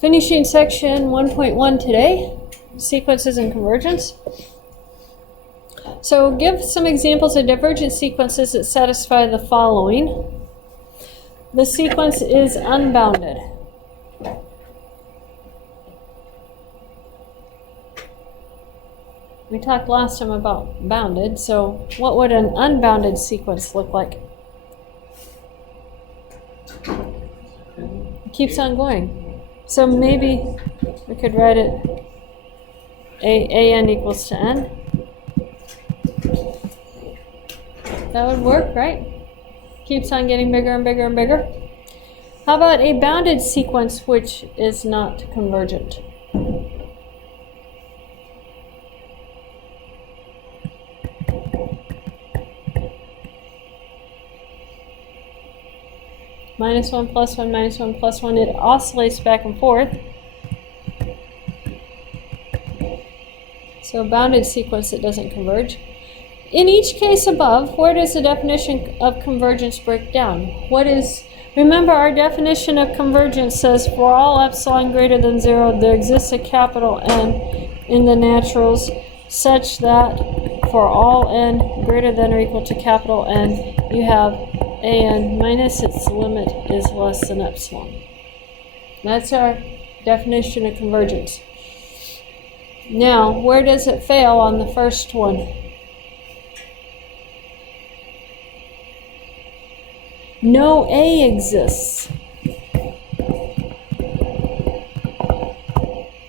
Finishing section 1.1 today, sequences and convergence. So give some examples of divergent sequences that satisfy the following. The sequence is unbounded. We talked last time about bounded, so what would an unbounded sequence look like? It keeps on going. So maybe we could write it an equals to n. That would work, right? Keeps on getting bigger and bigger and bigger. How about a bounded sequence which is not convergent? Minus 1 plus 1 minus 1 plus 1, it oscillates back and forth. So a bounded sequence that doesn't converge. In each case above, where does the definition of convergence break down? Remember our definition of convergence says for all epsilon greater than 0, there exists a capital N in the naturals such that for all n greater than or equal to capital N, you have an minus its limit is less than epsilon. That's our definition of convergence. Now, where does it fail on the first one? No A exists.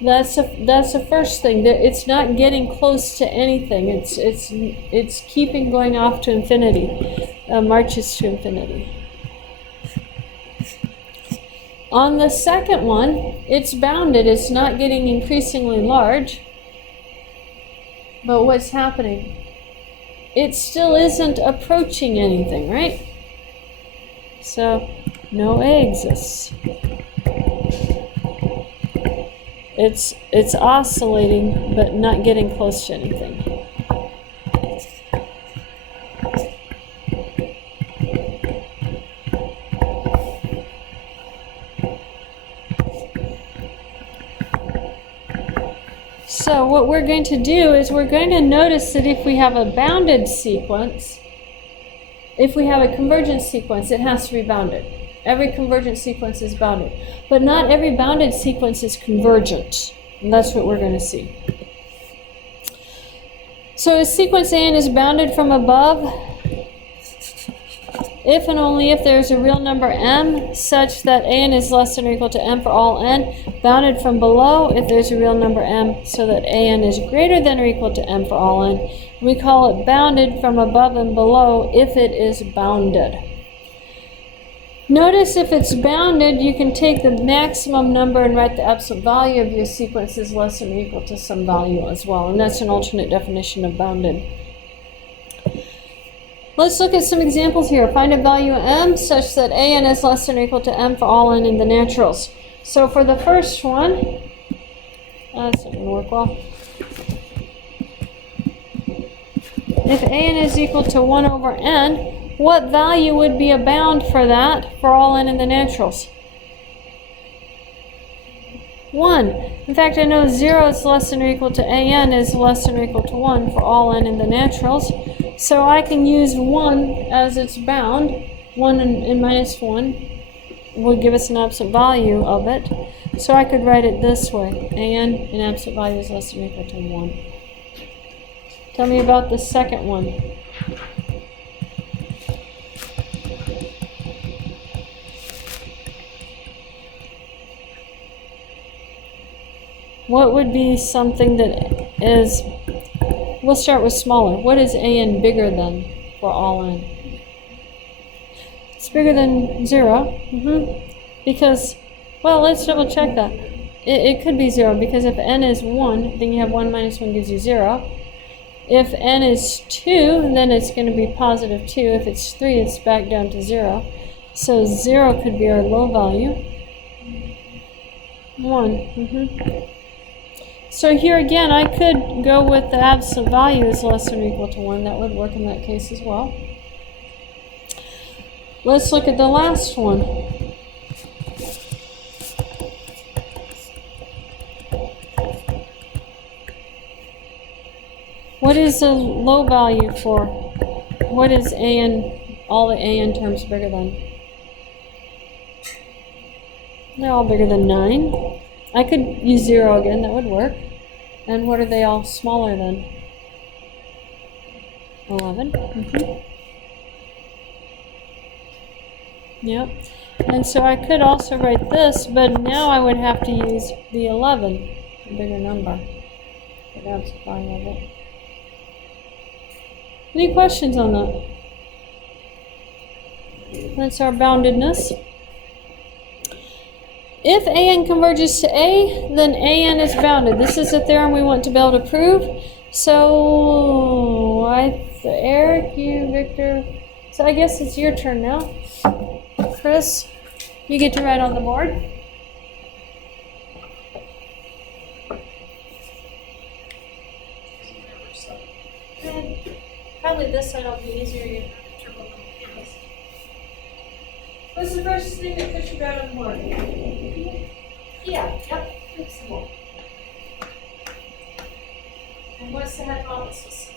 That's the first thing. It's not getting close to anything. It's keeping going off to infinity, marches to infinity. On the second one, it's bounded. It's not getting increasingly large. But what's happening? It still isn't approaching anything, right? So no A exists. It's oscillating, but not getting close to anything. So what we're going to do is we're going to notice that if we have a bounded sequence, if we have a convergent sequence, it has to be bounded. Every convergent sequence is bounded. But not every bounded sequence is convergent. And that's what we're going to see. So a sequence AN is bounded from above if and only if there's a real number m such that AN is less than or equal to m for all n. Bounded from below if there's a real number m so that AN is greater than or equal to m for all n. We call it bounded from above and below if it is bounded. Notice if it's bounded, you can take the maximum number and write the absolute value of your sequence is less than or equal to some value as well. And that's an alternate definition of bounded. Let's look at some examples here. Find a value m such that AN is less than or equal to m for all n in the naturals. So for the first one, that's not going to work well. If AN is equal to 1 over n, what value would be a bound for that for all n in the naturals? 1. In fact, I know 0 is less than or equal to AN is less than or equal to 1 for all n in the naturals. So I can use 1 as its bound. 1 and minus 1 would give us an absolute value of it. So I could write it this way. AN in absolute value is less than or equal to 1. Tell me about the second one. What would be something that is, we'll start with smaller. What is AN bigger than for all n? It's bigger than 0. Because, well, let's double check that. It could be 0 because if n is 1, then you have 1 minus 1 gives you 0. If n is 2, then it's going to be positive 2. If it's 3, it's back down to 0. So 0 could be our low value. 1. So here again, I could go with the absolute value is less than or equal to 1. That would work in that case as well. Let's look at the last one. What is a low value for? What is all the an terms bigger than? They're all bigger than 9. I could use 0 again, that would work. And what are they all smaller than? 11. Yep. And so I could also write this, but now I would have to use the 11, a bigger number. But that's fine with it. Any questions on that? That's our boundedness. If an converges to A, then an is bounded. This is a theorem we want to be able to prove. So, Eric, you, Victor. So I guess it's your turn now. Chris, you get to write on the board. And probably this side will be easier. You have to triple them. What's the first thing that puts you right on the board? Yeah, yep, fixable. And what's the hypothesis?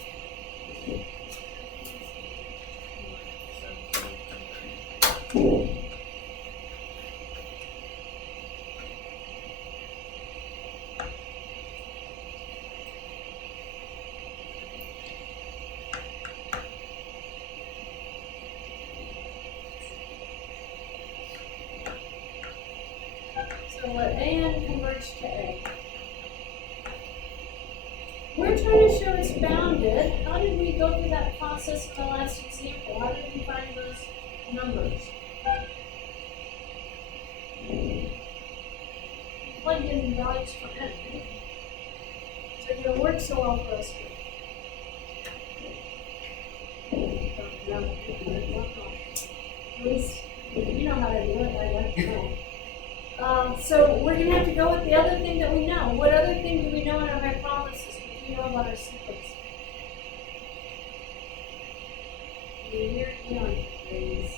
So let an converge to A. We're trying to show it's bounded. How did we go through that process in the last example? How did we find those numbers? Plugged in values for n. So it's going to work so well for us here. At least you know how to do it. I'd like to know. So we're going to have to go with the other thing that we know. What other thing do we know in our hypothesis? What do you know about our sequence? It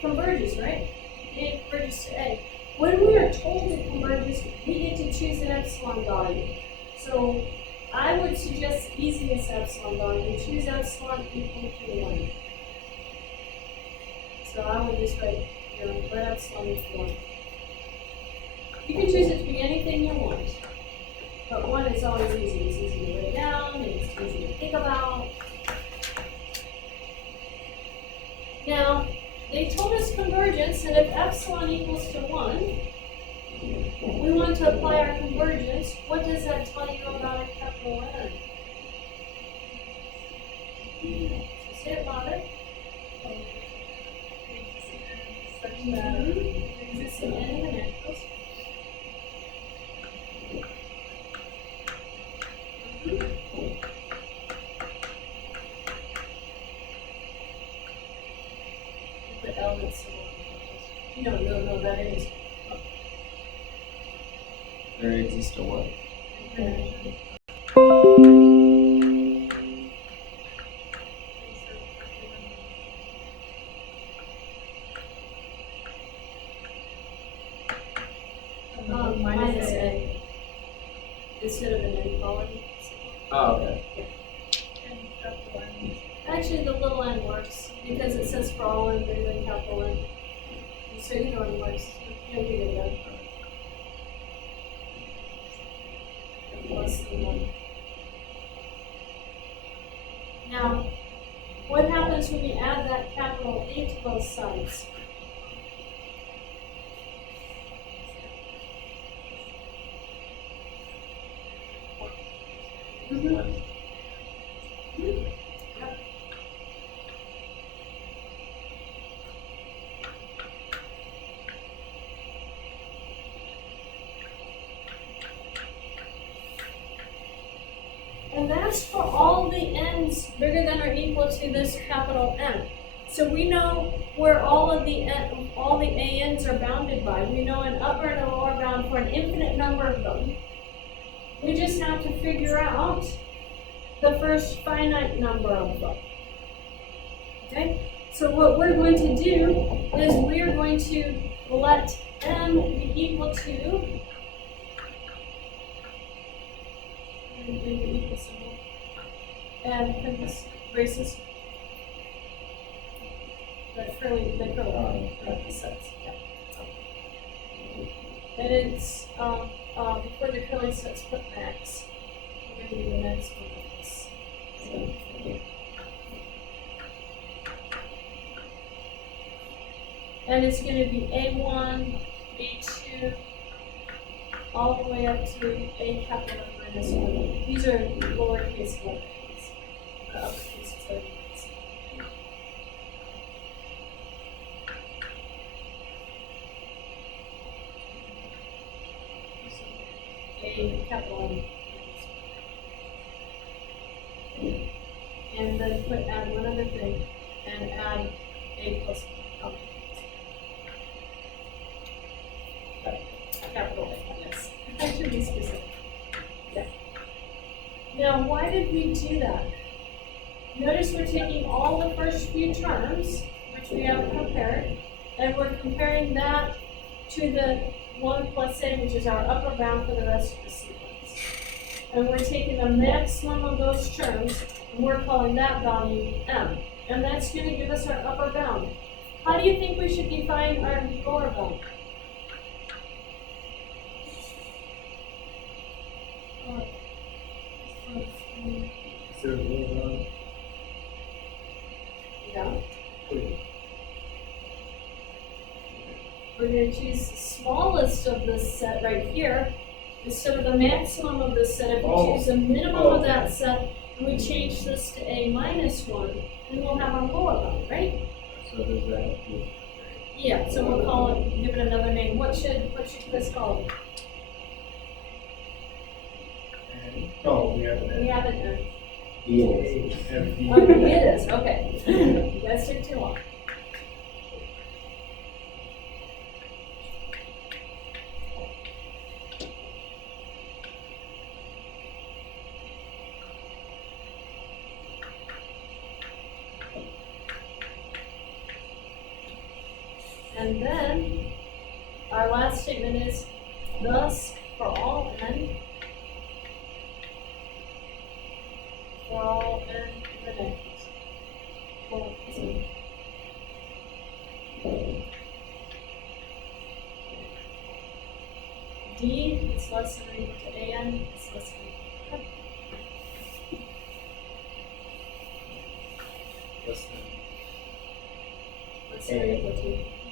converges, right? It converges to A. When we are told it converges, we get to choose an epsilon value. So I would suggest the easiest epsilon value. Choose epsilon equal to 1. So I would just write, let epsilon equal 1. You can choose it to be anything you want. But 1 is always easy. It's easy to write down, and it's easy to think about. Now, they told us convergence, and if epsilon equals to 1, we want to apply our convergence. What does that tell you about a capital N? Say it louder. Existing N in the echoes. The L is similar. No, that is. There exists a what? Minus A. Instead of an inequality. Oh, okay. Actually, the little n works because it says for all n bigger than capital N. So you know it works. You'll be good at that. Less than 1. Now, what happens when you add that capital A to both sides? And that's for all the n's bigger than or equal to this capital N. So we know where all the ANs are bounded by. We know an upper and a lower bound for an infinite number of them. We just have to figure out the first finite number of them. Okay? So what we're going to do is we're going to let m be equal to and compass braces. The curly sets, yeah. And it's, before the curly sets, put max. We're gonna do the next one. So, and it's gonna be A1, A2, all the way up to A capital F minus 1. These are lowercase letters. The uppercase is letters. A capital M. And then add one other thing, and add A plus capital A, yes. I should be specific. Yeah. Now, why did we do that? Notice we're taking all the first few terms, which we have compared, and we're comparing that to the 1 plus A, which is our upper bound for the rest of the sequence. And we're taking the maximum of those terms, and we're calling that value M. And that's going to give us our upper bound. How do you think we should define our lower bound? Yeah. We're going to choose the smallest of this set right here instead of the maximum of this set. If we choose the minimum of that set and we change this to A minus 1, then we'll have our lower bound, right? So does that? Yeah, so we'll call it, give it another name. What should Chris call it? Oh, we have an We have it. Yes. Oh, it is, okay. You guys took too long. And then, our last statement is, thus, for all n, for all n in the next. Well, so, D is less than or equal to an, is less than or equal to Less than. less than or equal to.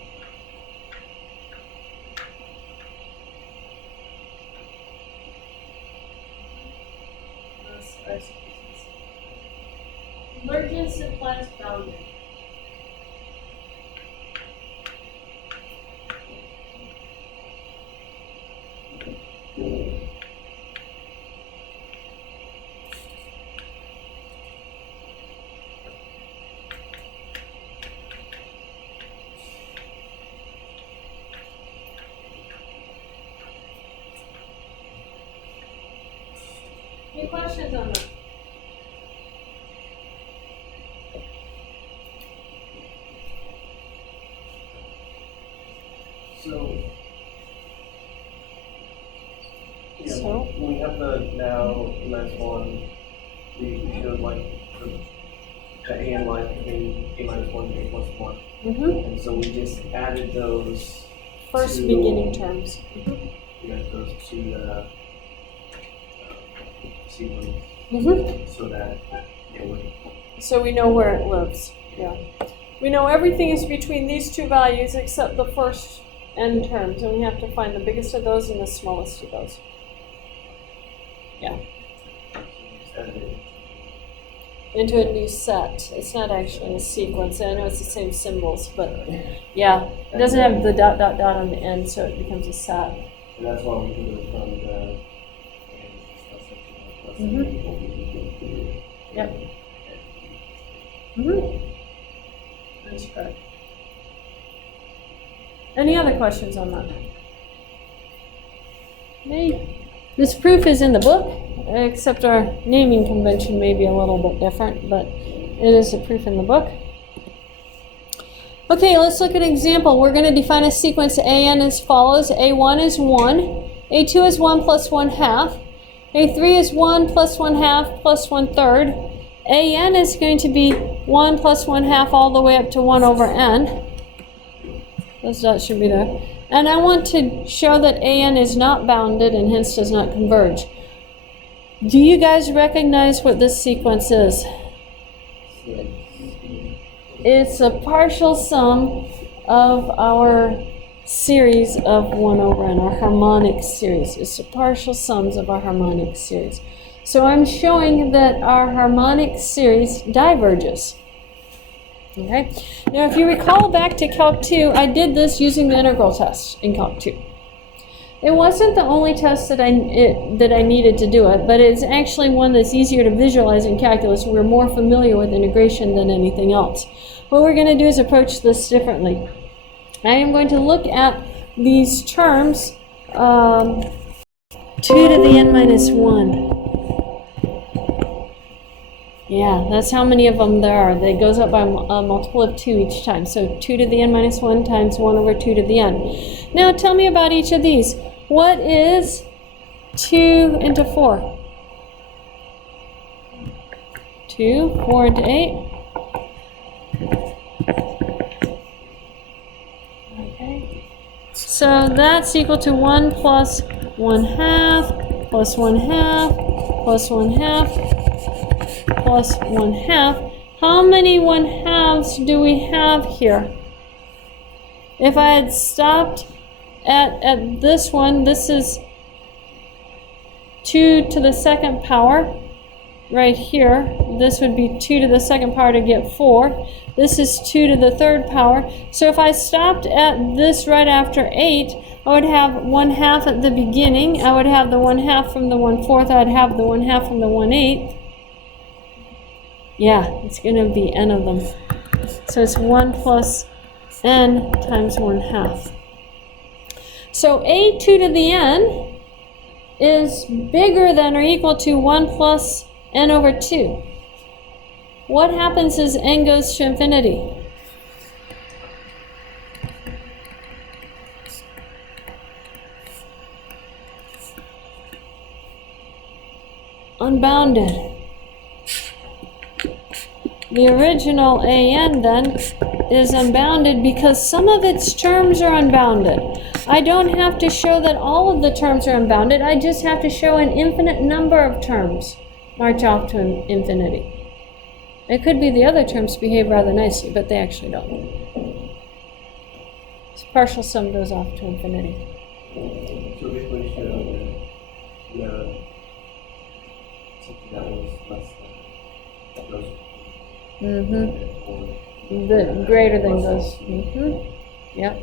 Convergence implies boundary. Any questions on that? So, yeah, So? when we have the now next one, we showed like the A lies between A minus 1 and A plus 1. Mm-hmm. And so we just added those First to, beginning terms. We added those to the sequence Mm-hmm. so that it would. So we know where it lives. Yeah. We know everything is between these two values except the first n terms, and we have to find the biggest of those and the smallest of those. Yeah. Into a new set. It's not actually a sequence. I know it's the same symbols, but yeah, it doesn't have the dot dot dot on the end, so it becomes a set. And that's why we can do it from the. Yep. Mm-hmm. That's correct. Any other questions on that? Okay. This proof is in the book, except our naming convention may be a little bit different, but it is a proof in the book. Okay, let's look at an example. We're going to define a sequence AN as follows. A1 is 1, A2 is 1 plus 1 half, A3 is 1 plus 1 half plus 1 third, an is going to be 1 plus 1/2 all the way up to 1 over n. Those dots should be there. And I want to show that an is not bounded and hence does not converge. Do you guys recognize what this sequence is? It's a partial sum of our series of 1 over n, our harmonic series. It's the partial sums of our harmonic series. So I'm showing that our harmonic series diverges. Okay? Now if you recall back to Calc 2, I did this using the integral test in Calc 2. It wasn't the only test that I needed to do it, but it's actually one that's easier to visualize in calculus. We're more familiar with integration than anything else. What we're going to do is approach this differently. I am going to look at these terms, 2 to the n minus 1. Yeah, that's how many of them there are. It goes up by a multiple of 2 each time. So 2 to the n minus 1 times 1 over 2 to the n. Now tell me about each of these. What is 2 into 4? 2, 4 into 8. Okay. So that's equal to 1 plus 1/2 plus 1/2 plus 1/2 plus 1/2. How many 1/2s do we have here? If I had stopped at this one, this is 2 to the 2nd power right here. This would be 2 to the 2nd power to get 4. This is 2 to the 3rd power. So if I stopped at this right after 8, I would have 1/2 at the beginning. I would have the 1/2 from the 1/4. I'd have the 1/2 from the 1/8. Yeah, it's going to be n of them. So it's 1 plus n times 1/2. So a2 to the n is bigger than or equal to 1 plus n over 2. What happens as n goes to infinity? Unbounded. The original an then is unbounded because some of its terms are unbounded. I don't have to show that all of the terms are unbounded. I just have to show an infinite number of terms march off to infinity. It could be the other terms behave rather nicely, but they actually don't. So partial sum goes off to infinity. So if we show something that was less than goes. The greater than goes. Yep.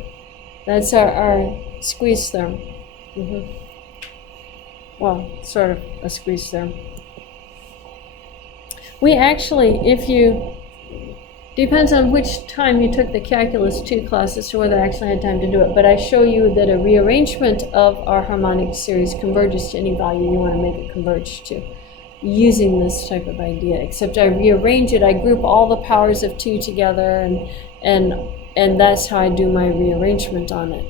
That's our squeeze theorem. Well, sort of a squeeze theorem. We actually, depends on which time you took the Calculus 2 class as to whether I actually had time to do it, but I show you that a rearrangement of our harmonic series converges to any value you want to make it converge to, using this type of idea, except I rearrange it. I group all the powers of 2 together, and that's how I do my rearrangement on it,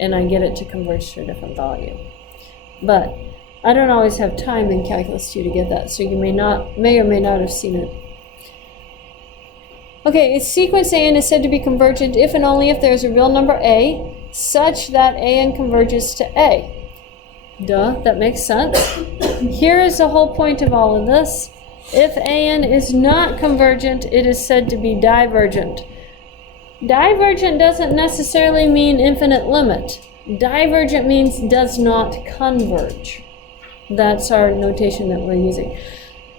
and I get it to converge to a different value. But I don't always have time in Calculus 2 to get that, so you may or may not have seen it. Okay, its sequence an is said to be convergent if and only if there is a real number a such that an converges to a. Duh, that makes sense. Here is the whole point of all of this. If an is not convergent, it is said to be divergent. Divergent doesn't necessarily mean infinite limit. Divergent means does not converge. That's our notation that we're using.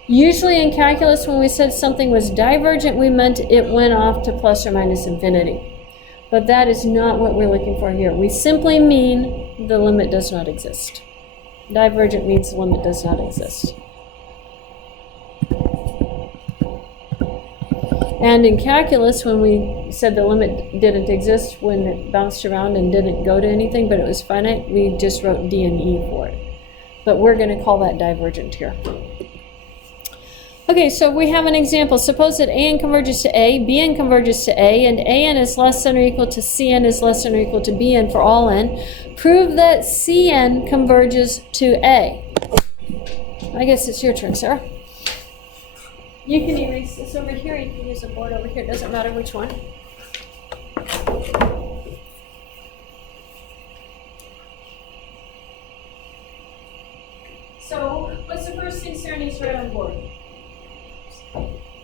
Usually in calculus, when we said something was divergent, we meant it went off to plus or minus infinity. But that is not what we're looking for here. We simply mean the limit does not exist. Divergent means the limit does not exist. And in calculus, when we said the limit didn't exist, when it bounced around and didn't go to anything, but it was finite, we just wrote D and E for it. But we're going to call that divergent here. Okay, so we have an example. Suppose that an converges to a, bn converges to a, and an is less than or equal to cn is less than or equal to bn for all n. Prove that cn converges to a. I guess it's your turn, Sarah. You can erase this over here, you can use a board over here, it doesn't matter which one. So, what's the first thing Sarah needs to write on board?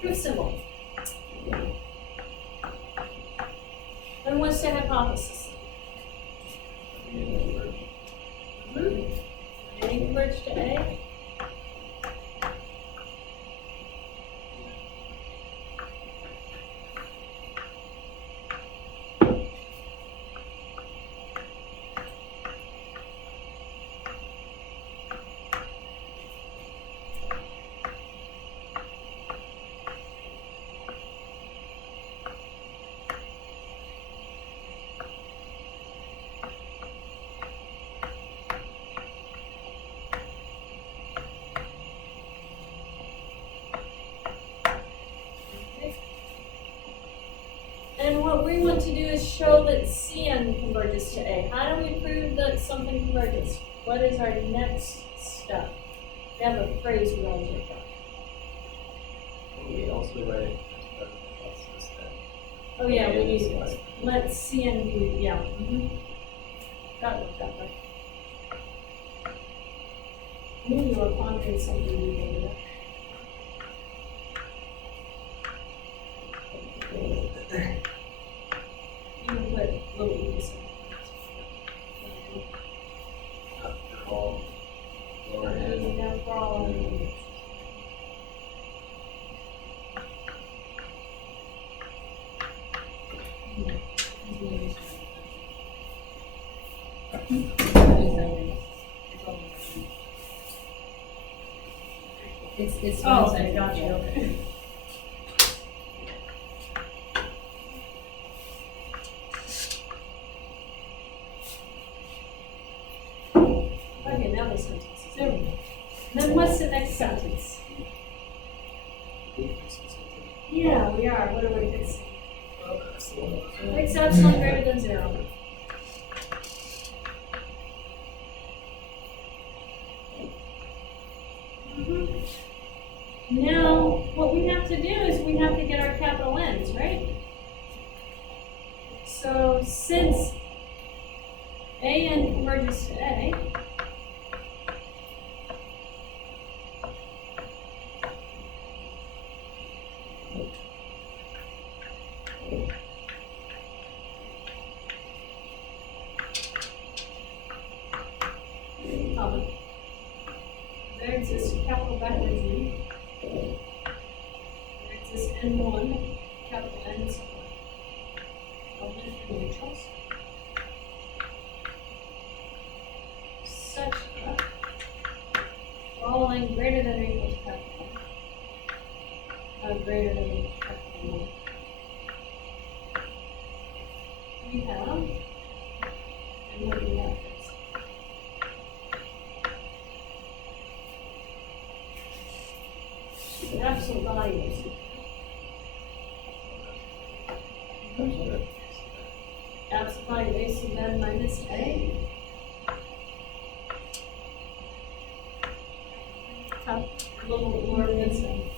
Proof symbol. And what's the hypothesis? A converge to A. And what we want to do is show that CN converges to A. How do we prove that something converges? What is our next step? We have a phrase we always look at. We also write it as a hypothesis that. Oh yeah, we A is need less. let CN be, yeah. That looked that way. I knew you were pondering something deep over there. You can put little e's in. After all, lower And end. down for all of them. It's. Oh, okay, gotcha, okay. Okay, now this sentence. There we go. Then what's the next sentence? Yeah, we are. What are we fixing? Fix epsilon greater than 0. Now, what we have to do is we have to get our capital N's, right? So, since AN converges to A, comma, there exists a capital backwards E. There exists N1, capital N is element for neutrals. Such that following greater than or equal to capital N, greater than or equal to capital N. We have, and what do we have first? Absolute values. Absolute value A sub n minus A. Top, little more missing.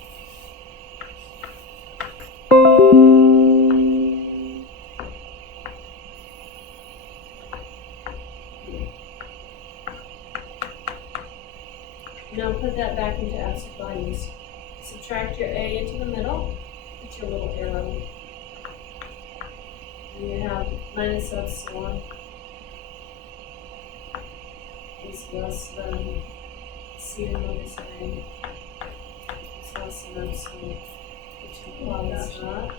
Now put that back into absolute values. Subtract your A into the middle, put your little arrow. And you have minus epsilon is less than C minus A is less than epsilon, which implies that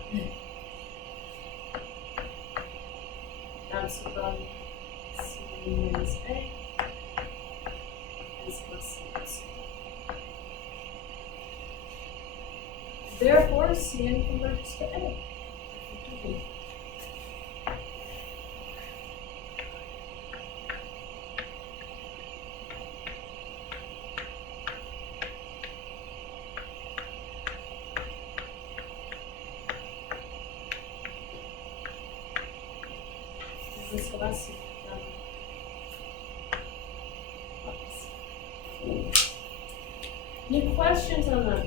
absolute value C minus A is less than epsilon. Therefore, CN converges to A. This is the last Any questions on that?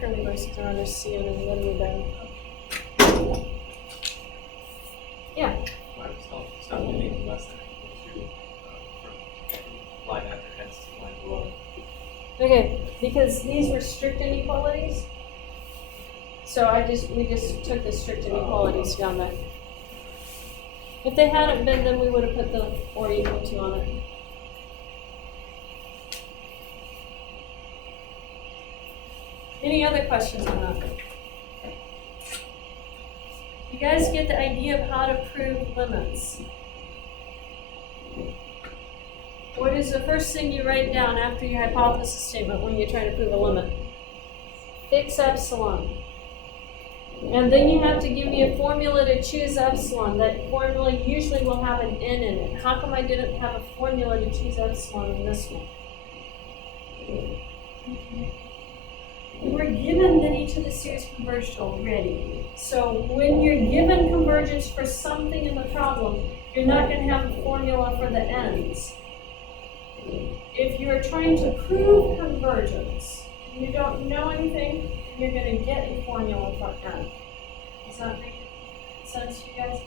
curly braces around our CN and then we're done. Yeah. Stop getting less than equal to from line after hence to line below. Okay, because these were strict inequalities. So we just took the strict inequalities down there. If they hadn't been, then we would have put the or equal to on it. Any other questions on that? You guys get the idea of how to prove limits. What is the first thing you write down after your hypothesis statement when you're trying to prove a limit? Fix epsilon. And then you have to give me a formula to choose epsilon. That formula usually will have an n in it. How come I didn't have a formula to choose epsilon in this one? We were given that each of the series converged already. So when you're given convergence for something in the problem, you're not going to have a formula for the ends. If you're trying to prove convergence, and you don't know anything, you're going to get a formula for n. Does that make sense to you guys?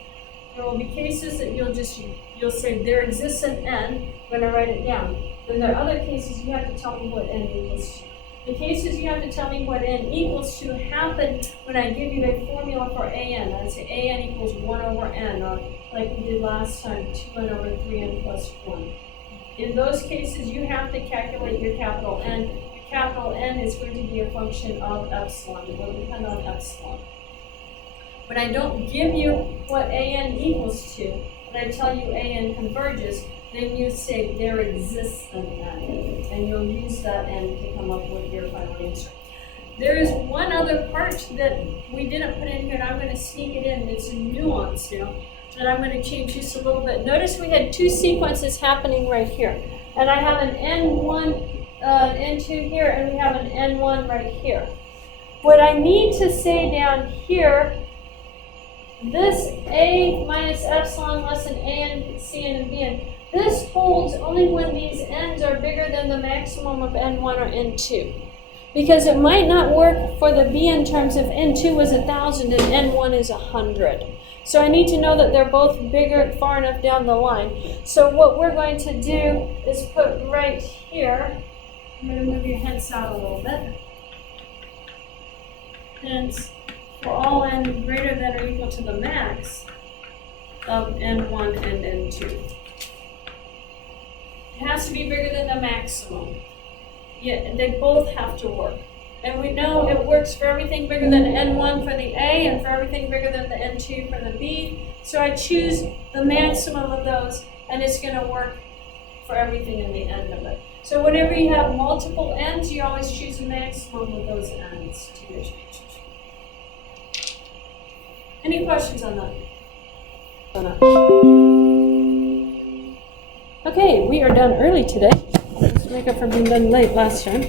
There will be cases that you'll say there exists an n when I write it down. Then there are other cases you have to tell me what n equals to. The cases you have to tell me what n equals to happen when I give you a formula for an. I'd say an equals 1 over n, or like we did last time, 2n over 3n plus 1. In those cases, you have to calculate your capital N. Your capital N is going to be a function of epsilon. It will depend on epsilon. When I don't give you what an equals to, when I tell you an converges, then you say there exists an n, and you'll use that n to come up with your final answer. There is one other part that we didn't put in here, and I'm going to sneak it in. It's a nuance now, that I'm going to change just a little bit. Notice we had two sequences happening right here, and I have an n1, n2 here, and we have an n1 right here. What I need to say down here, this a minus epsilon less than an, cn, and bn, this holds only when these n's are bigger than the maximum of n1 or n2. Because it might not work for the bn terms if n2 is 1,000 and n1 is 100. So I need to know that they're both bigger far enough down the line. So what we're going to do is put right here, I'm going to move your hence out a little bit. Hence, for all n greater than or equal to the max of n1 and n2. It has to be bigger than the maximum. Yeah, they both have to work. And we know it works for everything bigger than n1 for the A and for everything bigger than the n2 for the B. So I choose the maximum of those, and it's going to work for everything in the end of it. So whenever you have multiple n's, you always choose the maximum of those n's to your changes. Any questions on that? Okay, we are done early today. Let's make up for being done late last time.